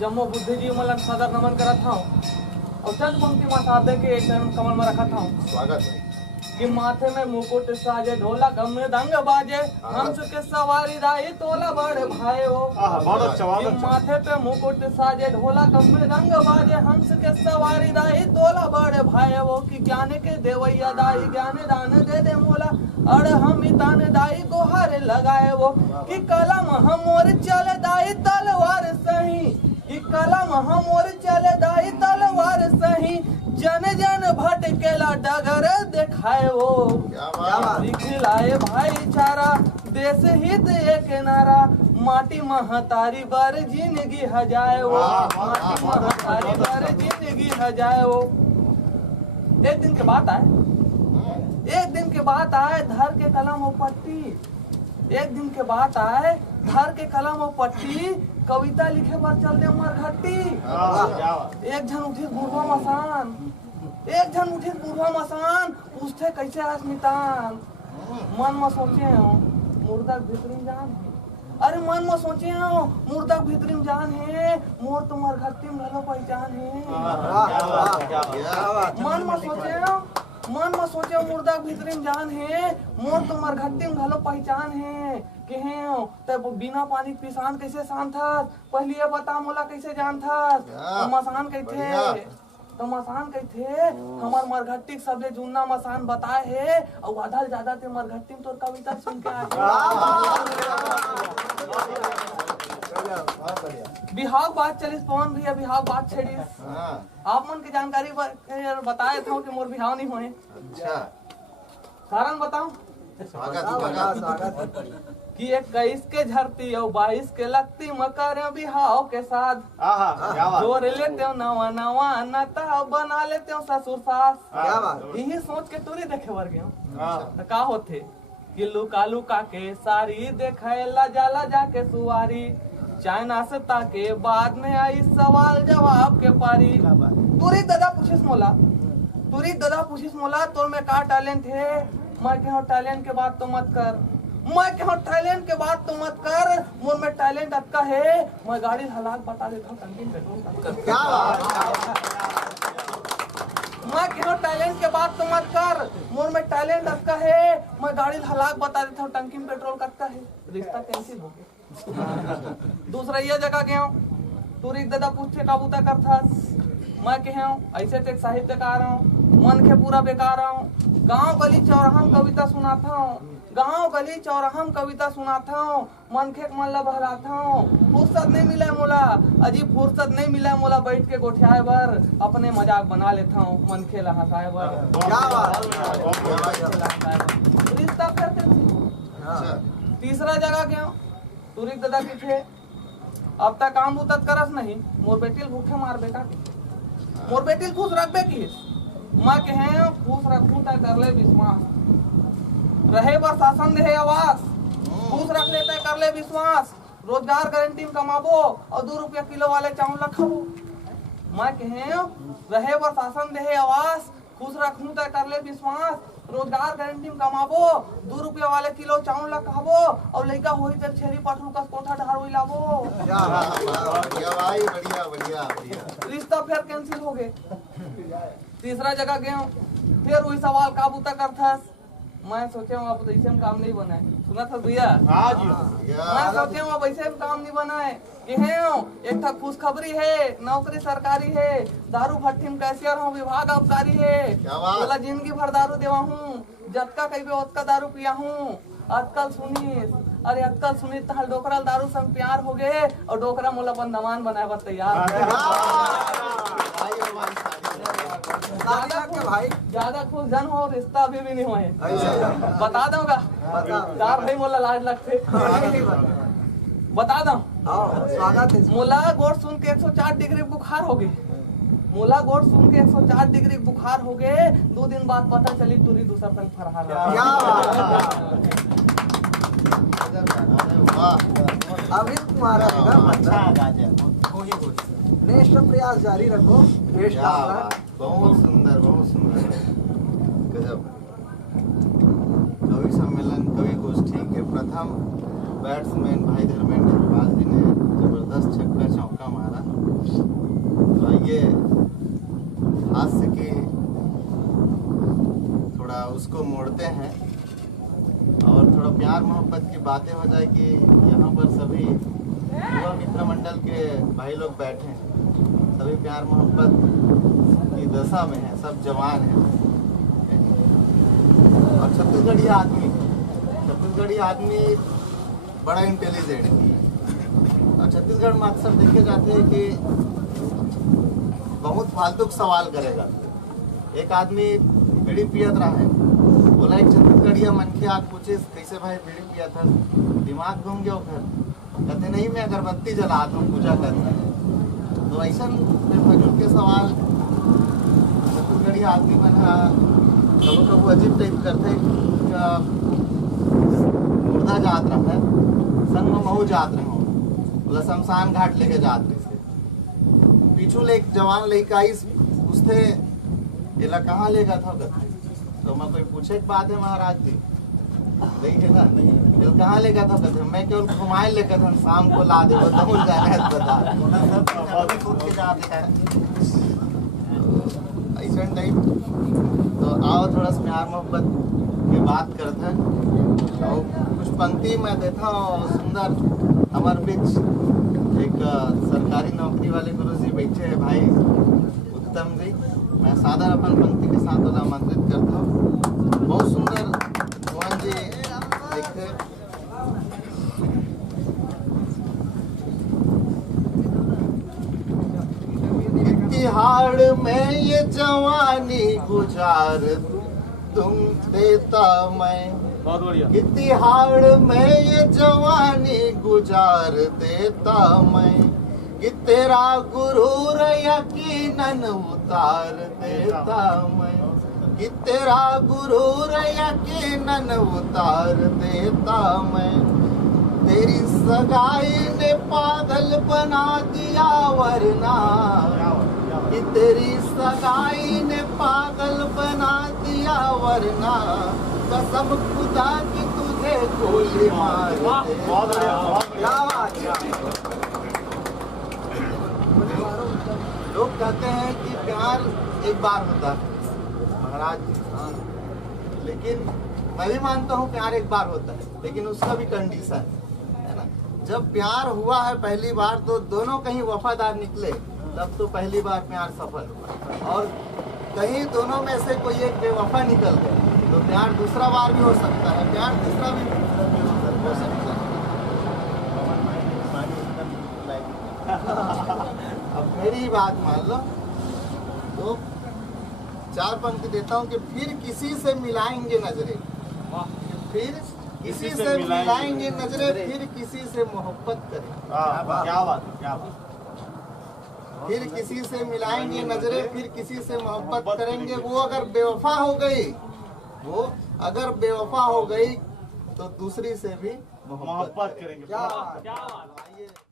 जम्मो बुद्धिजीवी मला सादर नमन करत हूँ और चंद पंक्ति में साधे के एक चरण कमल में रखा था। स्वागत है कि माथे में मुकुट साजे ढोलक मृदंग बाजे हंस के सवारी राई तोला बड़े भाई हो। कि माथे पे मुकुट साजे ढोलक मृदंग बाजे हंस के सवारी राई तोला बड़े भाई हो। कि ज्ञान के देवैया दाई ज्ञान दान दे दे मोला अड़ हम तान दाई गोहारे लगाए वो। कि कलम हमोर चले दाई तलवार सही कि कलम हमोर चले दाई तलवार सही जन जन भटकेला डगर देखाए वो। दिखलाए भाईचारा देश हित एक नारा माटी महतारी बर जिंदगी हजाए वो। माटी महतारी बर जिंदगी हजाए वो। एक दिन के बाद आए एक दिन के बाद आए धर के कलम और पट्टी। एक दिन के बाद आए धर के कलम और पट्टी कविता लिखे पर चल दे उमर घट्टी। एक जन उठी बूढ़ा मसान एक जन उठी बूढ़ा मसान पूछते कैसे अस्मितान। मन में सोचे हो मुर्दा भीतरी जान है। अरे मन में सोचे हो मुर्दा भीतरी जान है मोर तुम्हार घट्टी में घलो पहचान है। मन में सोचे मुर्दा भीतरी जान है मोर तुम्हार घट्टी में घलो पहचान है। के तब बिना पानी पिसान कैसे शांत था पहले ये बता मोला कैसे जान था। मसान कहते तो मसान कहते हमार मरघट्टी सबले जुन्ना मसान बताए है और आधा ज्यादा ते मरघट्टी में तोर कविता सुन के आए। बिहाव बात चलिस पवन भैया बिहाव बात छेड़िस। आप मन की जानकारी बताए था कि मोर बिहाव नहीं होए। अच्छा कारण बताऊं कि 21 के झरती और 22 के लगती मकर बिहाव के साथ जोड़ लेते हो नवा नवा नता बना लेते हो ससुर सास। यही सोच के तोरी देखे वर गए का होते कि लुका लुका के सारी देखे लजा जाके सुवारी चाय नाश्ता के बाद में आई सवाल जवाब के पारी। तोरी दादा पूछिस मोला तोर में का टैलेंट है। मैं कहूँ टैलेंट के बात तो मत कर। मैं कहूँ टैलेंट के बात तो मत कर मोर में टैलेंट अक्का है। मैं गाड़ी हलाक बता देता हूँ टंकी पेट्रोल क्या। मैं कहूँ टैलेंट के बात तो मत कर मोर में टैलेंट अक्का है। मैं गाड़ी हलाक बता देता हूँ टंकी में पेट्रोल कक्का है। रिश्ता कैंसिल हो गया। दूसरा ये जगह गया तू एक दादा पूछते काबूता कर था। मैं कहूँ ऐसे तो साहित्यकार हूँ मन के पूरा बेकार हूँ। गाँव गली चौराहा कविता सुनाता हूँ गाँव गली चौराहा कविता सुनाता हूँ मन खेक मन ला बहलाता हूँ। फुर्सत नहीं मिला मोला अजीब फुर्सत नहीं मिला मोला बैठ के गोठियाए बर अपने मजाक बना लेता हूँ मन खेला हंसाए बर। रिश्ता करते तीसरा जगह गया तुरी दादा की थे अब तक काम उतत करस नहीं मोर बेटिल भूखे मार बेटा मोर बेटिल खुश रखबे की। मैं कहे खुश रखूं तय कर ले विश्वास रहे बर शासन दे आवास। खुश रख ले तय कर ले विश्वास रोजगार गारंटी में कमाबो और 2 रुपया किलो वाले चावल रखबो। मैं कहे रहे बर शासन दे आवास खुश रखूं तय कर ले विश्वास रोजगार गारंटी में कमाबो 2 रुपया वाले किलो चावल रखबो और लइका होई त छेरी पठरू का कोठा ढार होई लाबो। बढ़िया रिश्ता फिर कैंसिल हो गए। तीसरा जगह गया फिर वही सवाल काबूता करथस। मैं सोचे अब ऐसे में काम नहीं बनाए सुना था भैया। मैं सोचे अब ऐसे में काम नहीं बनाए एक था खुशखबरी है नौकरी सरकारी है दारू भट्टी में कैशियर हूँ विभाग आबकारी है बोला जिंदगी भर दारू देवा हूँ जतका कहीं ओतका दारू पिया हूँ। आजकल सुनी अरे आजकल सुनी तहल डोकरा दारू संग प्यार हो गए और डोकरा मोला बंदमान बनाए बस तैयार। ज्यादा खुश जन हो रिश्ता अभी भी नहीं हुए बता दूंगा 4 भाई मोला लाज लगते बता दो। मोला गोड़ सुन के 104 डिग्री बुखार हो गए मोला गोड़ सुन के 104 डिग्री बुखार हो गए 2 दिन बाद पता चली तुरी दूसरा संग फरहार। अभी तुम्हारा नेक्स्ट प्रयास जारी रखो। बहुत सुंदर गजब। कवि सम्मेलन कवि गोष्ठी के प्रथम बैट्समैन भाई धर्मेंद्र पाल जी ने जबरदस्त छक्का चौका मारा। तो आइए हास्य की थोड़ा उसको मोड़ते हैं और थोड़ा प्यार मोहब्बत की बातें हो जाए कि यहाँ पर सभी युवा मित्र मंडल के भाई लोग बैठे हैं, सभी प्यार मोहब्बत की दशा में है, सब जवान हैं। और छत्तीसगढ़ी आदमी बड़ा इंटेलिजेंट है। और छत्तीसगढ़ में अक्सर देखे जाते हैं कि बहुत फालतू सवाल करेगा। एक आदमी बीड़ी पियत रहा है, बोला एक छत्तीसगढ़िया मनखे आग पूछे कैसे भाई बीड़ी पिया था, दिमाग घूम गया घर, कहते नहीं मैं अगरबत्ती जलाता हूँ पूजा करता है। तो ऐसा बेफजूल के सवाल छत्तीसगढ़ी आदमी बना कबो कबो अजीब टाइप करते। मुर्दा जात रहा है, संग में महू जात रहे हो, बोला शमशान घाट लेके जात रहे से पीछू ले एक जवान लड़का उससे एला कहाँ लेगा था कहते। तो मैं कोई पूछे की बात है महाराज जी, नहीं है ना, ये कहाँ लेगा था कहते मैं केवल घुमाए लेकर था, शाम को ला दे तो मुझ जाए बता के जाते हैं ऐसा टाइप। तो आओ थोड़ा सा प्यार मोहब्बत की बात करते हैं। और कुछ पंक्ति मैं देता हूँ सुंदर हमारे बीच एक सरकारी नौकरी वाले गुरु जी बैठे हैं भाई उत्तम जी, मैं सादर अपन पंक्ति के साथ उन्हें आमंत्रित करता हूँ। बहुत सुंदर मोहन जी लिखते। तिहाड़ में ये जवानी गुजार तुम देता मैं, बहुत बढ़िया। तिहाड़ में ये जवानी गुजार देता मैं, कि तेरा गुरूर यकीनन उतार देता मैं, कि तेरा गुरूर यकीनन उतार देता मैं। तेरी सगाई ने पागल बना दिया वरना, कि तेरी सगाई ने पागल बना दिया वरना, कसम खुदा की तुझे गोली मार दे। लोग कहते हैं कि प्यार एक बार होता है महाराज जी, लेकिन मैं भी मानता हूँ प्यार एक बार होता है, लेकिन उसका भी कंडीशन है ना। जब प्यार हुआ है पहली बार तो दोनों कहीं वफादार निकले, तब तो पहली बार प्यार सफल हुआ। और कहीं दोनों में से कोई एक बेवफा निकल गया तो प्यार दूसरा बार भी हो सकता है, प्यार तीसरा भी हो सकता है। अब मेरी बात मान लो तो 4 पंक्ति देता हूँ कि फिर किसी से मिलाएंगे नजरें, फिर किसी से मिलाएंगे नजरें, फिर किसी से मोहब्बत करें। क्या बात, क्या बात। फिर किसी से मिलाएंगे नजरें, फिर किसी से मोहब्बत करेंगे। वो अगर बेवफा हो गई, वो अगर बेवफा हो गई तो दूसरी से भी मोहब्बत करेंगे। क्या बात।